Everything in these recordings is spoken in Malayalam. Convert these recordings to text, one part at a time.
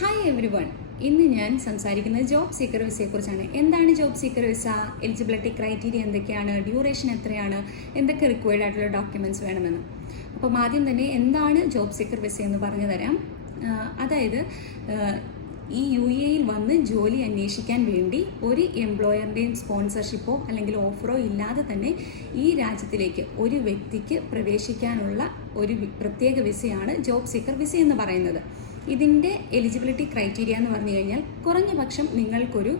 Hi every one. ഇന്ന് ഞാൻ സംസാരിക്കുന്നത് ജോബ് സീക്കർ വിസയെക്കുറിച്ചാണ്. എന്താണ് job seeker visa, eligibility criteria എന്തൊക്കെയാണ്, ഡ്യൂറേഷൻ എത്രയാണ്, എന്തൊക്കെ റിക്വയർഡ് ആയിട്ടുള്ള ഡോക്യുമെൻറ്റ്സ് വേണമെന്ന്. അപ്പം ആദ്യം തന്നെ എന്താണ് ജോബ് സീക്കർ വിസ എന്ന് പറഞ്ഞു തരാം. അതായത് ഈ UAE വന്ന് ജോലി അന്വേഷിക്കാൻ വേണ്ടി ഒരു എംപ്ലോയറിൻ്റെയും സ്പോൺസർഷിപ്പോ അല്ലെങ്കിൽ ഓഫറോ ഇല്ലാതെ തന്നെ ഈ രാജ്യത്തിലേക്ക് ഒരു വ്യക്തിക്ക് പ്രവേശിക്കാനുള്ള ഒരു പ്രത്യേക വിസയാണ് ജോബ് സീക്കർ വിസ എന്ന് പറയുന്നത്. ഇതിൻ്റെ എലിജിബിലിറ്റി ക്രൈറ്റീരിയ എന്ന് പറഞ്ഞു കഴിഞ്ഞാൽ കുറഞ്ഞ പക്ഷം നിങ്ങൾക്കൊരു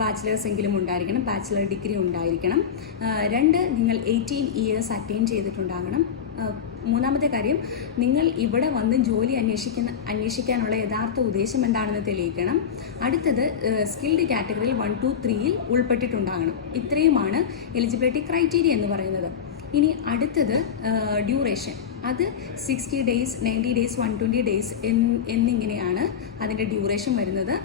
ബാച്ചിലേഴ്സ് എങ്കിലും ഉണ്ടായിരിക്കണം, ബാച്ചിലർ ഡിഗ്രി ഉണ്ടായിരിക്കണം. 2, നിങ്ങൾ 18 ഇയേഴ്സ് അറ്റൈൻ ചെയ്തിട്ടുണ്ടാകണം. മൂന്നാമത്തെ കാര്യം, നിങ്ങൾ ഇവിടെ വന്ന് ജോലി അന്വേഷിക്കാനുള്ള യഥാർത്ഥ ഉദ്ദേശം എന്താണെന്ന് തെളിയിക്കണം. അടുത്തത് സ്കിൽഡ് കാറ്റഗറിയിൽ 1, 2, 3 ഉൾപ്പെട്ടിട്ടുണ്ടാകണം. ഇത്രയുമാണ് എലിജിബിലിറ്റി ക്രൈറ്റീരിയ എന്ന് പറയുന്നത്. ഇനി അടുത്തത് ഡ്യൂറേഷൻ. അത് 60 ഡേയ്സ്, 90 ഡേയ്സ്, 120 ഡേയ്സ് എന്നിങ്ങനെയാണ് അതിൻ്റെ ഡ്യൂറേഷൻ വരുന്നത്.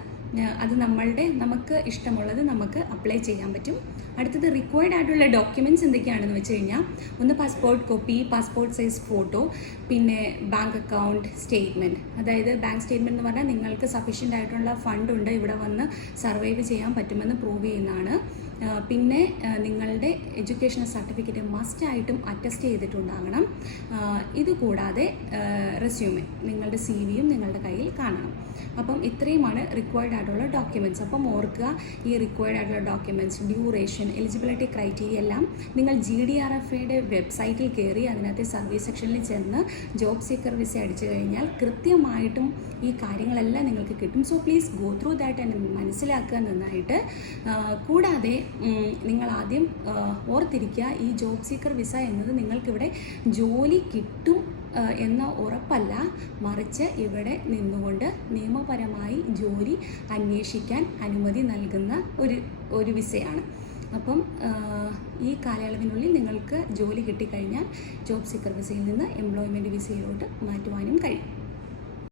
അത് നമുക്ക് ഇഷ്ടമുള്ളത് നമുക്ക് അപ്ലൈ ചെയ്യാൻ പറ്റും. അടുത്തത് റിക്വയർഡ് ആയിട്ടുള്ള ഡോക്യുമെൻറ്റ്സ് എന്തൊക്കെയാണെന്ന് വെച്ച് കഴിഞ്ഞാൽ, ഒന്ന് passport copy, passport size photo, പിന്നെ ബാങ്ക് അക്കൗണ്ട് സ്റ്റേറ്റ്മെൻറ്റ്. അതായത് ബാങ്ക് സ്റ്റേറ്റ്മെൻറ്റ് എന്ന് പറഞ്ഞാൽ നിങ്ങൾക്ക് സഫീഷ്യൻ്റ് ആയിട്ടുള്ള ഫണ്ട് ഉണ്ട്, ഇവിടെ വന്ന് സർവൈവ് ചെയ്യാൻ പറ്റുമെന്ന് പ്രൂവ് ചെയ്യുന്നതാണ്. പിന്നെ നിങ്ങളുടെ എഡ്യൂക്കേഷണൽ സർട്ടിഫിക്കറ്റ് മസ്റ്റായിട്ടും അറ്റസ്റ്റ് ചെയ്തിട്ടുണ്ടാകണം. ഇതുകൂടാതെ റെസ്യൂമെ, നിങ്ങളുടെ CV-യും നിങ്ങളുടെ കയ്യിൽ കാണണം. അപ്പം ഇത്രയുമാണ് റിക്വയർഡ് ആയിട്ടുള്ള ഡോക്യുമെൻറ്റ്സ്. അപ്പം ഓർക്കുക, ഈ റിക്വയർഡ് ആയിട്ടുള്ള ഡോക്യുമെൻറ്റ്സ്, ഡ്യൂറേഷൻ, എലിജിബിലിറ്റി ക്രൈറ്റീരിയ എല്ലാം നിങ്ങൾ GDRFയുടെ വെബ്സൈറ്റിൽ കയറി അതിനകത്ത് സർവീസ് സെക്ഷനിൽ ചെന്ന് ജോബ് സീക്കർ വിസ അടിച്ചു കഴിഞ്ഞാൽ കൃത്യമായിട്ടും ഈ കാര്യങ്ങളെല്ലാം നിങ്ങൾക്ക് കിട്ടും. So please go through that and മനസ്സിലാക്കുക നന്നായിട്ട്. കൂടാതെ നിങ്ങൾ ആദ്യം ഓർത്തിരിക്കുക, ഈ ജോബ് സീക്കർ വിസ എന്നത് നിങ്ങൾക്കിവിടെ ജോലി കിട്ടും എന്ന ഉറപ്പല്ല, മറിച്ച് ഇവിടെ നിന്നുകൊണ്ട് നിയമപരമായി ജോലി അന്വേഷിക്കാൻ അനുമതി നൽകുന്ന ഒരു വിസയാണ്. അപ്പം ഈ കാലയളവിനുള്ളിൽ നിങ്ങൾക്ക് ജോലി കിട്ടിക്കഴിഞ്ഞാൽ ജോബ് സീക്കർ വിസയിൽ നിന്ന് എംപ്ലോയ്മെൻറ്റ് വിസയിലോട്ട് മാറ്റുവാനും കഴിയും.